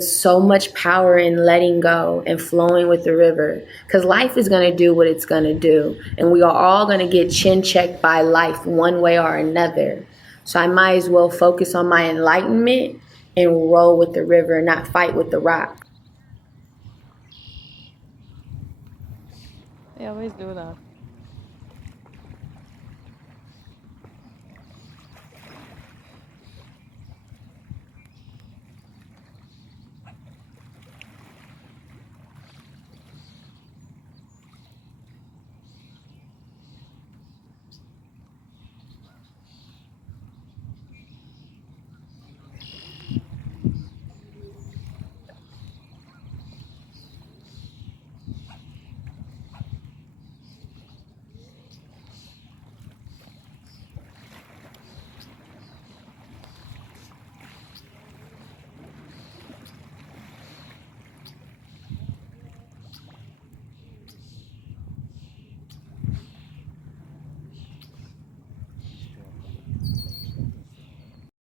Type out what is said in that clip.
So much power in letting go and flowing with the river, because life is going to do what it's going to do, and we are all going to get chin checked by life one way or another. So I might as well focus on my enlightenment and roll with the river, not fight with the rock. I always do that.